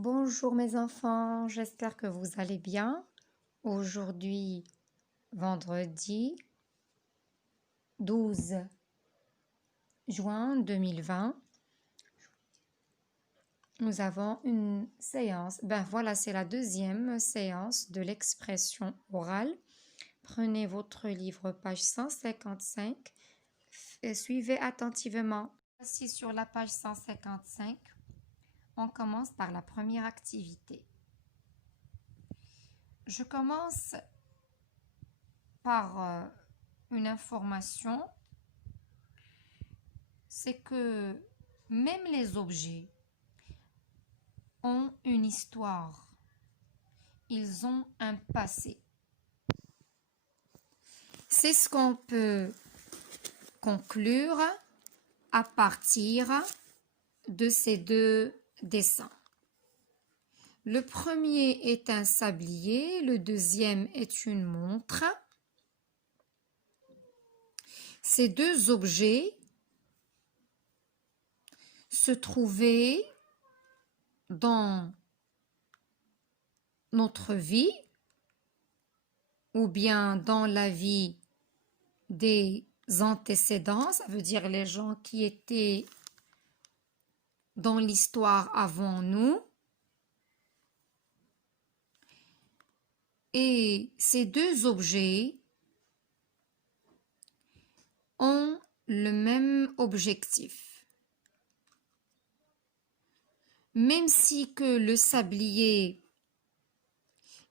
Bonjour mes enfants, j'espère que vous allez bien. Aujourd'hui, vendredi 12 juin 2020, nous avons une séance. Voilà, c'est la deuxième séance de l'expression orale. Prenez votre livre, page 155, et suivez attentivement. Voici sur la page 155. On commence par la première activité. Je commence par une information, c'est que même les objets ont une histoire, ils ont un passé. C'est ce qu'on peut conclure à partir de ces deux dessins. Le premier est un sablier, le deuxième est une montre. Ces deux objets se trouvaient dans notre vie ou bien dans la vie des antécédents, ça veut dire les gens qui étaient dans l'histoire avant nous. Et ces deux objets ont le même objectif. Même si que le sablier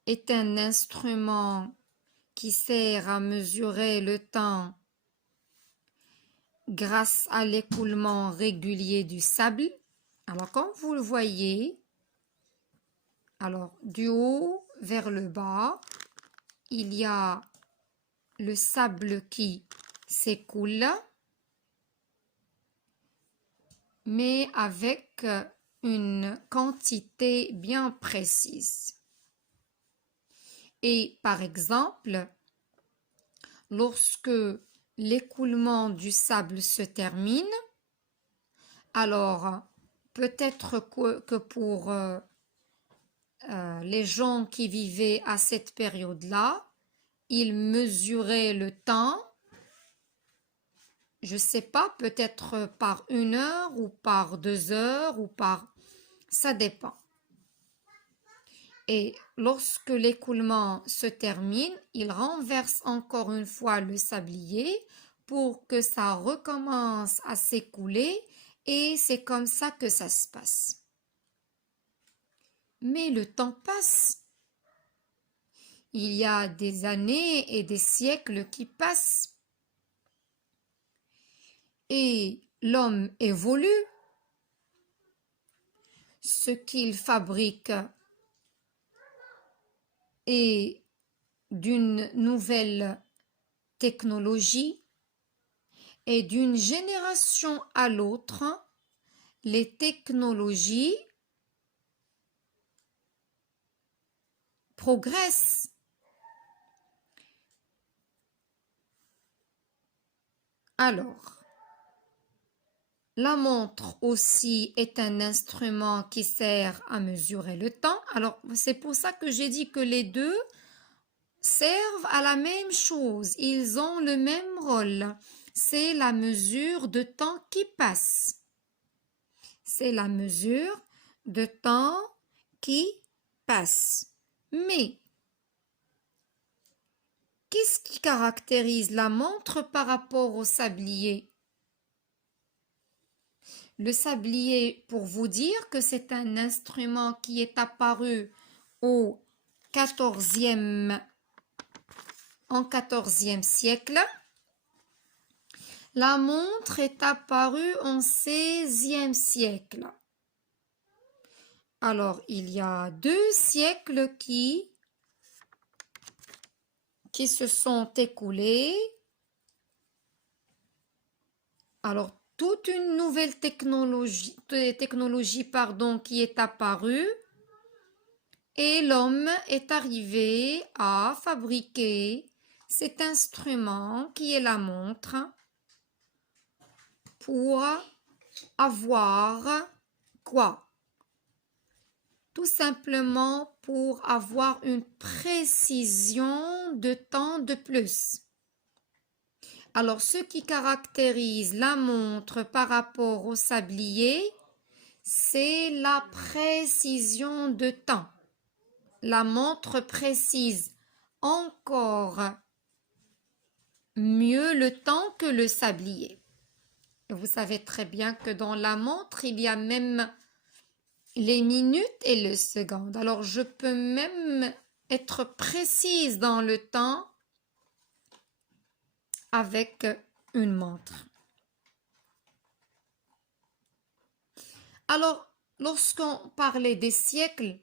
est un instrument qui sert à mesurer le temps grâce à l'écoulement régulier du sable. Alors, comme vous le voyez, alors du haut vers le bas, il y a le sable qui s'écoule, mais avec une quantité bien précise. Et par exemple, lorsque l'écoulement du sable se termine, alors peut-être que pour les gens qui vivaient à cette période-là, ils mesuraient le temps, je ne sais pas, peut-être par 1 heure ou par 2 heures ou par... ça dépend. Et lorsque l'écoulement se termine, il renverse encore une fois le sablier pour que ça recommence à s'écouler et c'est comme ça que ça se passe. Mais le temps passe. Il y a des années et des siècles qui passent. Et l'homme évolue. Ce qu'il fabrique est d'une nouvelle technologie et d'une génération à l'autre, les technologies progressent. Alors, la montre aussi est un instrument qui sert à mesurer le temps. Alors, c'est pour ça que j'ai dit que les deux servent à la même chose. Ils ont le même rôle. C'est la mesure de temps qui passe. C'est la mesure de temps qui passe. Mais, qu'est-ce qui caractérise la montre par rapport au sablier? Le sablier, pour vous dire que c'est un instrument qui est apparu au 14e siècle. La montre est apparue en 16e siècle. Alors, il y a 2 siècles qui se sont écoulés. Alors, toute une nouvelle technologie qui est apparue et l'homme est arrivé à fabriquer cet instrument qui est la montre pour avoir quoi? tout simplement pour avoir une précision de temps de plus. Alors, ce qui caractérise la montre par rapport au sablier, c'est la précision de temps. La montre précise encore mieux le temps que le sablier. Vous savez très bien que dans la montre, il y a même les minutes et les secondes. Alors, je peux même être précise dans le temps avec une montre. Alors, lorsqu'on parlait des siècles,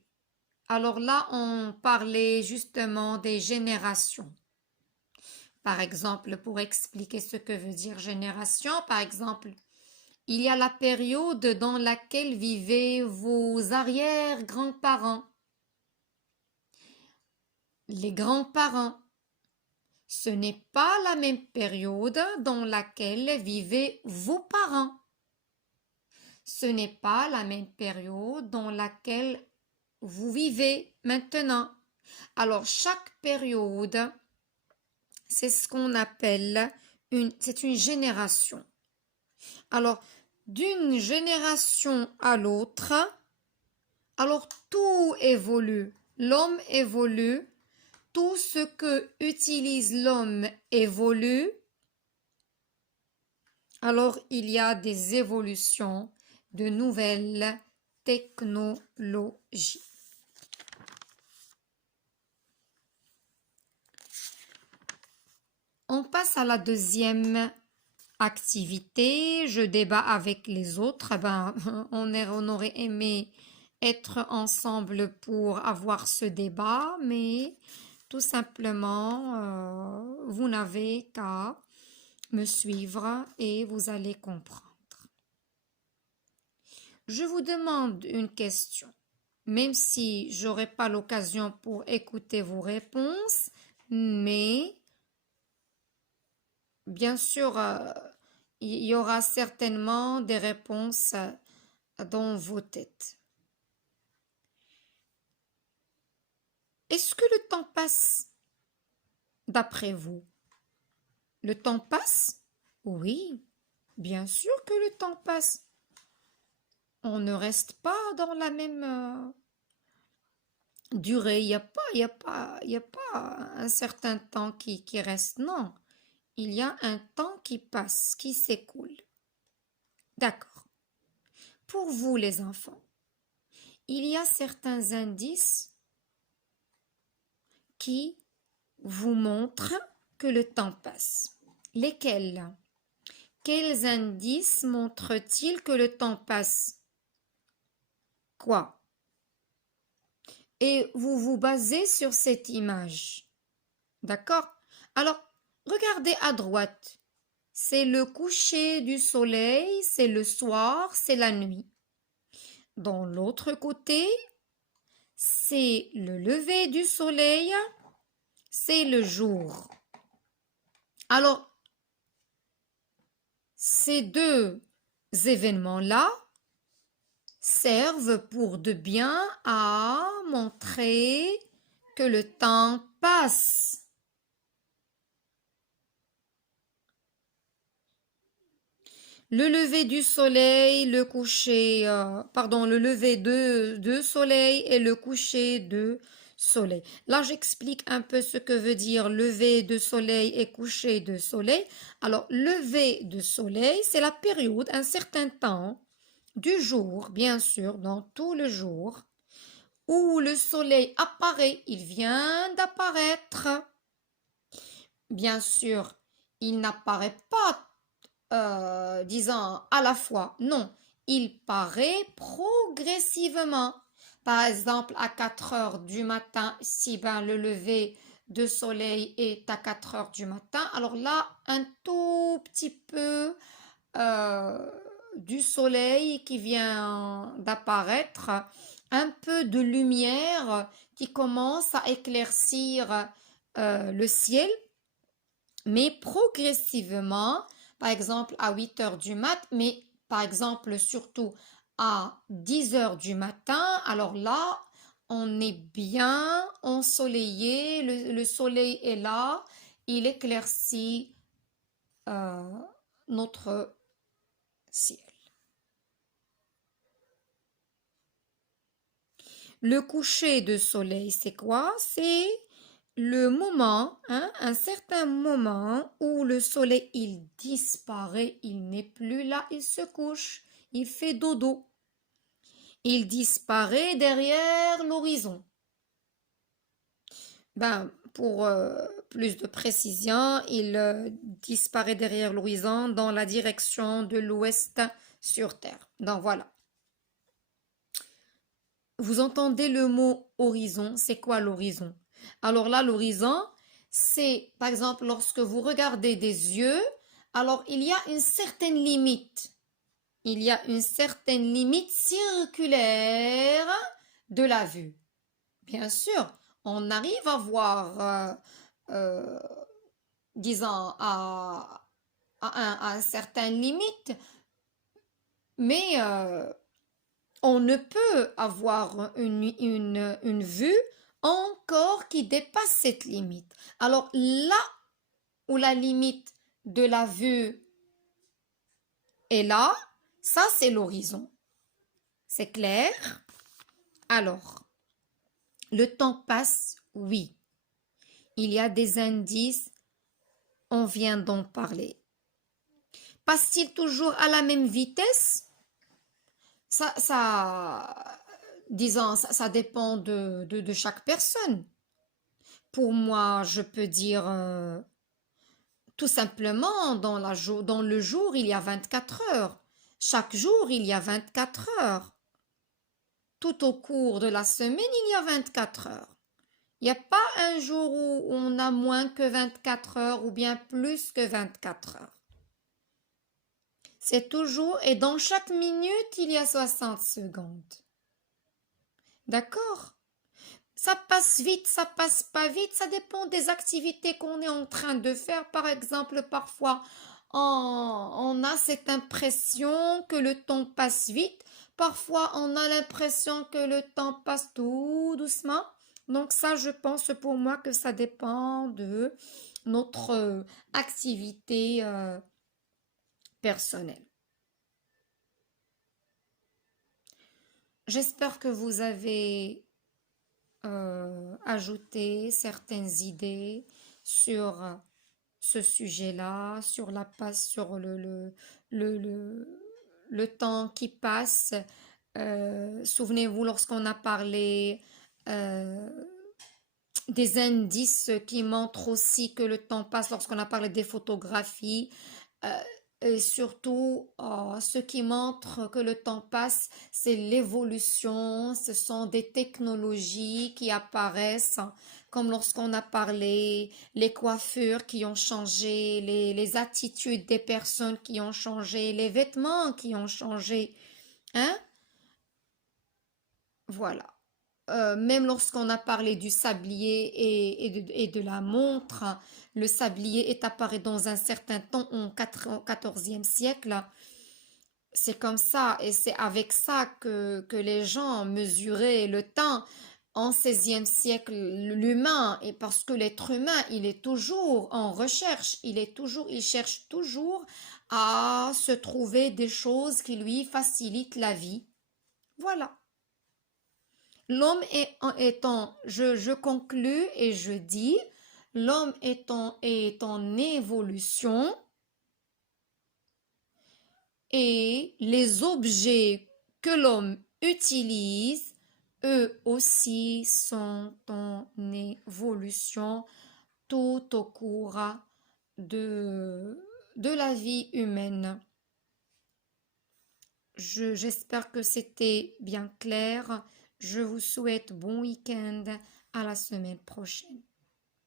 alors là, on parlait justement des générations. Par exemple, pour expliquer ce que veut dire génération, par exemple, il y a la période dans laquelle vivaient vos arrière-grands-parents, les grands-parents. Ce n'est pas la même période dans laquelle vivaient vos parents. Ce n'est pas la même période dans laquelle vous vivez maintenant. Alors, chaque période, c'est ce qu'on appelle c'est une génération. Alors, d'une génération à l'autre, alors tout évolue. L'homme évolue. Tout ce que utilise l'homme évolue. Alors, il y a des évolutions de nouvelles technologies. On passe à la deuxième activité. Je débat avec les autres. On aurait aimé être ensemble pour avoir ce débat, mais tout simplement, vous n'avez qu'à me suivre et vous allez comprendre. Je vous demande une question, même si j'aurai pas l'occasion pour écouter vos réponses, mais bien sûr, il y aura certainement des réponses dans vos têtes. Est-ce que le temps passe d'après vous? Le temps passe? Oui, bien sûr que le temps passe. On ne reste pas dans la même durée. Il n'y a pas un certain temps qui reste. Non, il y a un temps qui passe, qui s'écoule. D'accord. Pour vous, les enfants, il y a certains indices qui vous montrent que le temps passe. Lesquels? Quels indices montrent-ils que le temps passe? Quoi? Et vous vous basez sur cette image. D'accord? Alors, regardez à droite. C'est le coucher du soleil, c'est le soir, c'est la nuit. Dans l'autre côté, c'est le lever du soleil, c'est le jour. Alors, ces deux événements-là servent pour de bien à montrer que le temps passe. Le lever du soleil, le lever de soleil et le coucher de soleil. Là, j'explique un peu ce que veut dire lever de soleil et coucher de soleil. Alors, lever de soleil, c'est la période, un certain temps du jour, bien sûr, dans tout le jour, où le soleil apparaît, il vient d'apparaître. Bien sûr, il n'apparaît pas disons à la fois. Non, il paraît progressivement. Par exemple, à 4 heures du matin, si le lever de soleil est à 4 heures du matin, alors là, un tout petit peu du soleil qui vient d'apparaître, un peu de lumière qui commence à éclaircir le ciel, mais progressivement, par exemple à 8 heures du mat, mais par exemple surtout à 10 heures du matin, matin, alors là, on est bien ensoleillé, le soleil est là, il éclaircit euh, notre ciel. Le coucher de soleil, c'est quoi? C'est le moment, hein, un certain moment où le soleil, il disparaît, il n'est plus là, il se couche, il fait dodo. Il disparaît derrière l'horizon. Ben, pour plus de précision, il disparaît derrière l'horizon dans la direction de l'ouest sur Terre. Donc voilà. Vous entendez le mot horizon, c'est quoi l'horizon? Alors là, l'horizon, c'est par exemple lorsque vous regardez des yeux, alors il y a une certaine limite. Il y a une certaine limite circulaire de la vue. Bien sûr, on arrive à voir, euh, disons, à un certain limite, mais on ne peut avoir une vue encore qui dépasse cette limite. Alors là où la limite de la vue est là, ça c'est l'horizon. C'est clair? Alors, le temps passe, oui. Il y a des indices, on vient d'en parler. Passe-t-il toujours à la même vitesse? Disons, ça dépend de chaque personne. Pour moi, je peux dire tout simplement, dans le jour, il y a 24 heures. Chaque jour, il y a 24 heures. Tout au cours de la semaine, il y a 24 heures. Il n'y a pas un jour où on a moins que 24 heures ou bien plus que 24 heures. C'est toujours, et dans chaque minute, il y a 60 secondes. D'accord? Ça passe vite, ça passe pas vite, ça dépend des activités qu'on est en train de faire. Par exemple, parfois, on a cette impression que le temps passe vite. Parfois, on a l'impression que le temps passe tout doucement. Donc ça, je pense pour moi que ça dépend de notre activité personnelle. J'espère que vous avez ajouté certaines idées sur ce sujet-là, sur la passe, sur le, le, le temps qui passe. Souvenez-vous lorsqu'on a parlé euh, des indices qui montrent aussi que le temps passe, lorsqu'on a parlé des photographies, euh, et surtout ce qui montre que le temps passe, c'est l'évolution, ce sont des technologies qui apparaissent, comme lorsqu'on a parlé les coiffures qui ont changé, les attitudes des personnes qui ont changé, les vêtements qui ont changé, hein? Voilà. Même lorsqu'on a parlé du sablier et de la montre, le sablier est apparu dans un certain temps au 14e siècle. C'est comme ça, et c'est avec ça que les gens mesuraient le temps en 16e siècle, l'humain, et parce que l'être humain, il est toujours en recherche, il cherche toujours à se trouver des choses qui lui facilitent la vie. Voilà. L'homme étant, je conclus et je dis, l'homme est en évolution et les objets que l'homme utilise, eux aussi sont en évolution tout au cours de, de la vie humaine. J'espère que c'était bien clair. Je vous souhaite bon week-end. À la semaine prochaine.